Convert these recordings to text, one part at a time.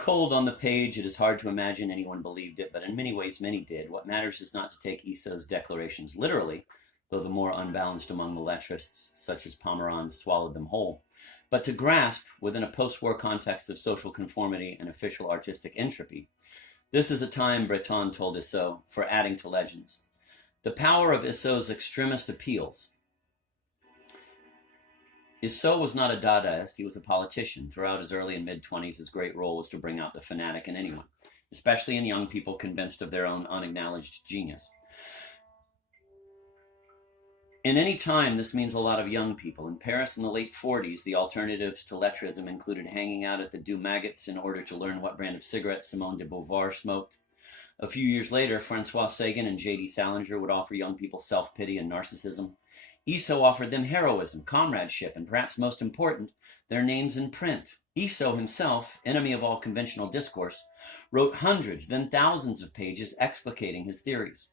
Cold on the page, it is hard to imagine anyone believed it, but in many ways many did. What matters is not to take Esau's declarations literally, though the more unbalanced among the letrists, such as Pomeron, swallowed them whole, but to grasp, within a post-war context of social conformity and official artistic entropy, this is a time, Breton told Isau, for adding to legends. The power of Isau's extremist appeals. Isau was not a Dadaist, he was a politician. Throughout his early and mid-20s, his great role was to bring out the fanatic in anyone, especially in young people convinced of their own unacknowledged genius. In any time, this means a lot of young people. In Paris in the late 40s, the alternatives to lettrism included hanging out at the Deux Magots in order to learn what brand of cigarettes Simone de Beauvoir smoked. A few years later, Francois Sagan and J.D. Salinger would offer young people self-pity and narcissism. Isau offered them heroism, comradeship, and perhaps most important, their names in print. Isau himself, enemy of all conventional discourse, wrote hundreds, then thousands of pages explicating his theories.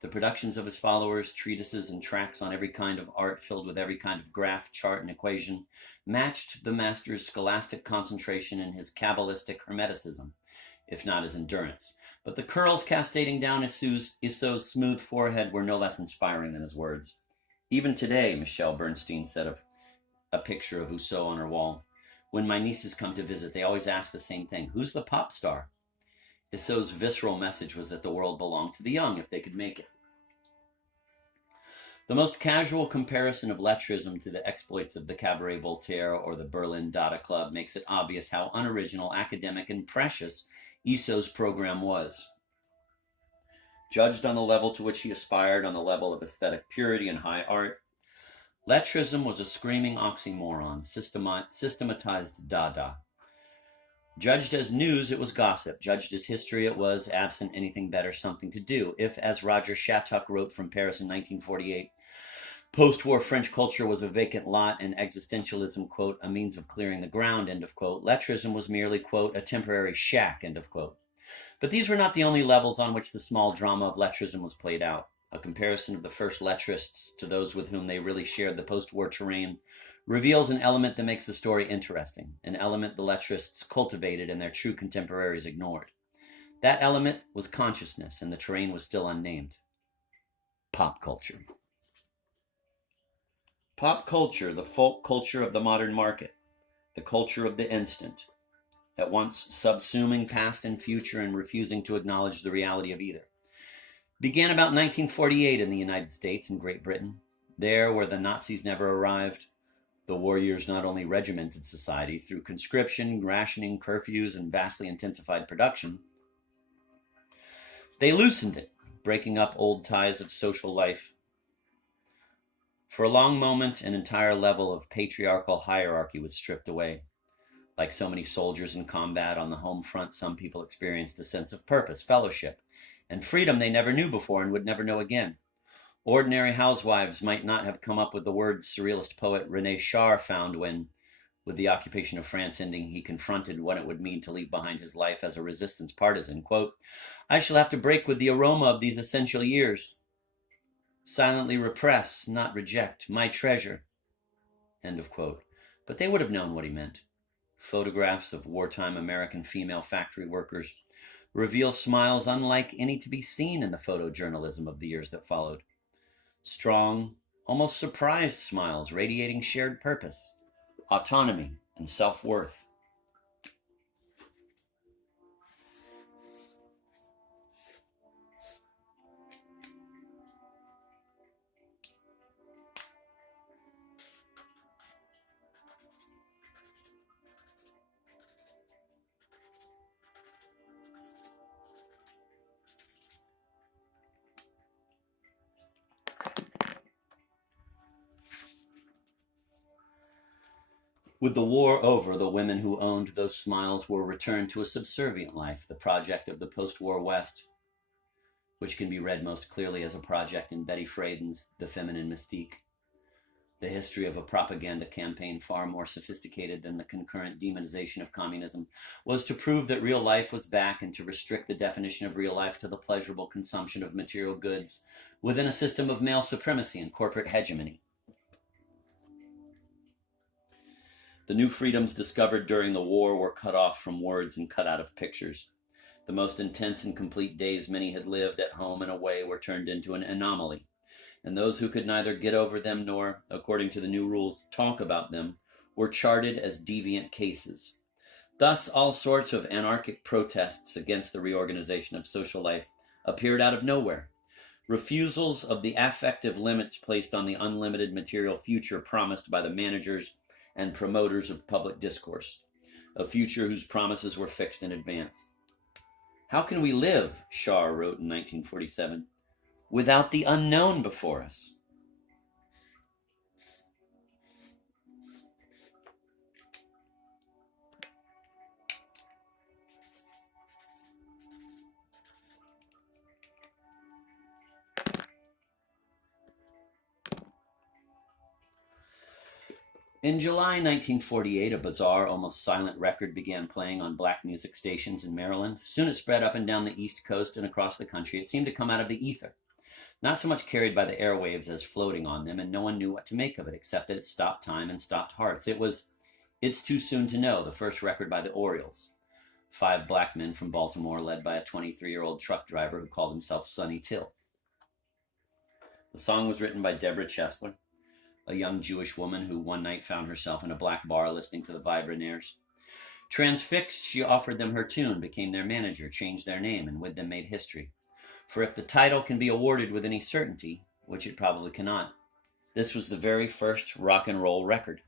The productions of his followers, treatises and tracts on every kind of art filled with every kind of graph, chart, and equation, matched the master's scholastic concentration and his Kabbalistic hermeticism, if not his endurance. But the curls cascading down Isau's smooth forehead were no less inspiring than his words. Even today, Michelle Bernstein said of a picture of Isau on her wall, when my nieces come to visit, they always ask the same thing, who's the pop star? Isau's visceral message was that the world belonged to the young if they could make it. The most casual comparison of lettrism to the exploits of the Cabaret Voltaire or the Berlin Dada Club makes it obvious how unoriginal, academic, and precious Isau's program was. Judged on the level to which he aspired, on the level of aesthetic purity and high art, lettrism was a screaming oxymoron, systematized Dada. Judged as news, it was gossip. Judged as history, it was, absent anything better, something to do. If, as Roger Shattuck wrote from Paris in 1948, post-war French culture was a vacant lot and existentialism, quote, a means of clearing the ground, end of quote, lettrism was merely, quote, a temporary shack, end of quote. But these were not the only levels on which the small drama of lettrism was played out. A comparison of the first lettrists to those with whom they really shared the post-war terrain reveals an element that makes the story interesting, an element the lettrists cultivated and their true contemporaries ignored. That element was consciousness, and the terrain was still unnamed. Pop culture. Pop culture, the folk culture of the modern market, the culture of the instant, at once subsuming past and future and refusing to acknowledge the reality of either, began about 1948 in the United States and Great Britain. There, where the Nazis never arrived, the war years not only regimented society through conscription, rationing, curfews, and vastly intensified production, they loosened it, breaking up old ties of social life. For a long moment, an entire level of patriarchal hierarchy was stripped away. Like so many soldiers in combat on the home front, some people experienced a sense of purpose, fellowship, and freedom they never knew before and would never know again. Ordinary housewives might not have come up with the words surrealist poet René Char found when, with the occupation of France ending, he confronted what it would mean to leave behind his life as a resistance partisan. Quote, I shall have to break with the aroma of these essential years. Silently repress, not reject, my treasure. End of quote. But they would have known what he meant. Photographs of wartime American female factory workers reveal smiles unlike any to be seen in the photojournalism of the years that followed. Strong, almost surprised smiles radiating shared purpose, autonomy, and self-worth. With the war over, the women who owned those smiles were returned to a subservient life, the project of the post-war West, which can be read most clearly as a project in Betty Friedan's The Feminine Mystique, the history of a propaganda campaign far more sophisticated than the concurrent demonization of communism, was to prove that real life was back and to restrict the definition of real life to the pleasurable consumption of material goods within a system of male supremacy and corporate hegemony. The new freedoms discovered during the war were cut off from words and cut out of pictures. The most intense and complete days many had lived at home and away were turned into an anomaly, and those who could neither get over them nor, according to the new rules, talk about them, were charted as deviant cases. Thus, all sorts of anarchic protests against the reorganization of social life appeared out of nowhere. Refusals of the affective limits placed on the unlimited material future promised by the managers and promoters of public discourse, a future whose promises were fixed in advance. How can we live, Shaw wrote in 1947, without the unknown before us? In July 1948, a bizarre, almost silent record began playing on black music stations in Maryland. Soon it spread up and down the East Coast and across the country. It seemed to come out of the ether, not so much carried by the airwaves as floating on them, and no one knew what to make of it, except that it stopped time and stopped hearts. It was It's Too Soon to Know, the first record by the Orioles. 5 black men from Baltimore, led by a 23-year-old truck driver who called himself Sonny Till. The song was written by Deborah Chesler, a young Jewish woman who one night found herself in a black bar listening to the vibrant airs. Transfixed, she offered them her tune, became their manager, changed their name, and with them made history. For if the title can be awarded with any certainty, which it probably cannot, this was the very first rock and roll record.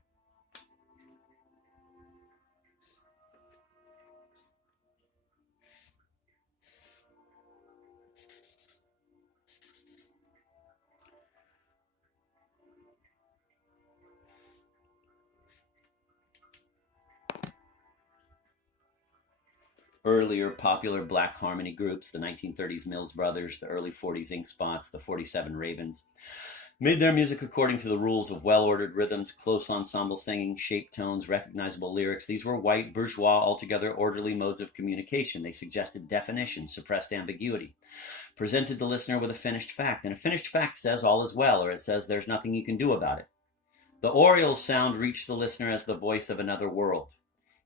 Earlier popular black harmony groups, the 1930s Mills Brothers, the early 40s Ink Spots, the 47 Ravens, made their music according to the rules of well-ordered rhythms, close ensemble singing, shaped tones, recognizable lyrics. These were white, bourgeois, altogether orderly modes of communication. They suggested definition, suppressed ambiguity, presented the listener with a finished fact, and a finished fact says all is well, or it says there's nothing you can do about it. The Orioles sound reached the listener as the voice of another world.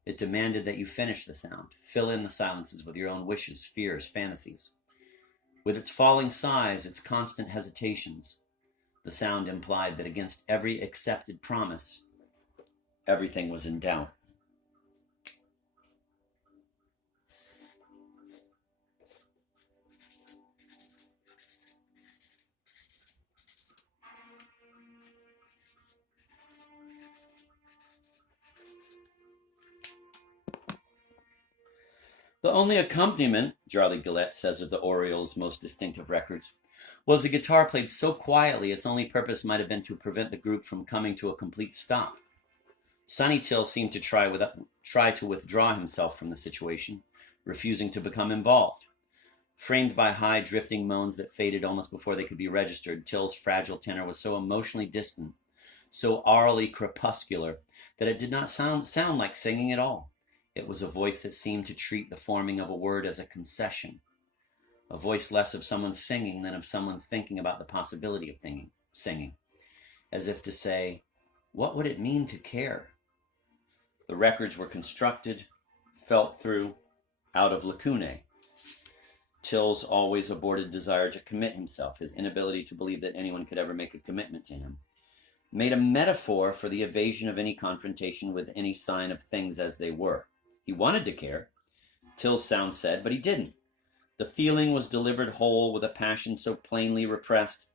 It demanded that you finish the sound, fill in the silences with your own wishes, fears, fantasies. With its falling sighs, its constant hesitations, the sound implied that against every accepted promise, everything was in doubt. The only accompaniment, Charlie Gillette says of the Orioles' most distinctive records, was a guitar played so quietly its only purpose might have been to prevent the group from coming to a complete stop. Sonny Till seemed to try to withdraw himself from the situation, refusing to become involved. Framed by high, drifting moans that faded almost before they could be registered, Till's fragile tenor was so emotionally distant, so aurally crepuscular, that it did not sound like singing at all. It was a voice that seemed to treat the forming of a word as a concession, a voice less of someone singing than of someone's thinking about the possibility of singing, as if to say, what would it mean to care? The records were constructed, felt through, out of lacunae. Till's always aborted desire to commit himself, his inability to believe that anyone could ever make a commitment to him, made a metaphor for the evasion of any confrontation with any sign of things as they were. He wanted to care, Till's sound said, but he didn't. The feeling was delivered whole with a passion so plainly repressed,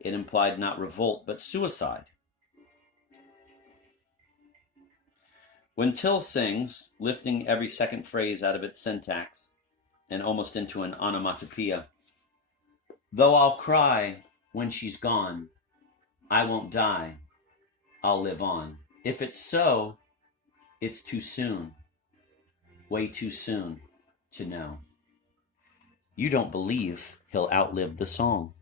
it implied not revolt, but suicide. When Till sings, lifting every second phrase out of its syntax and almost into an onomatopoeia, though I'll cry when she's gone, I won't die, I'll live on. If it's so, it's too soon, way too soon to know. You don't believe he'll outlive the song.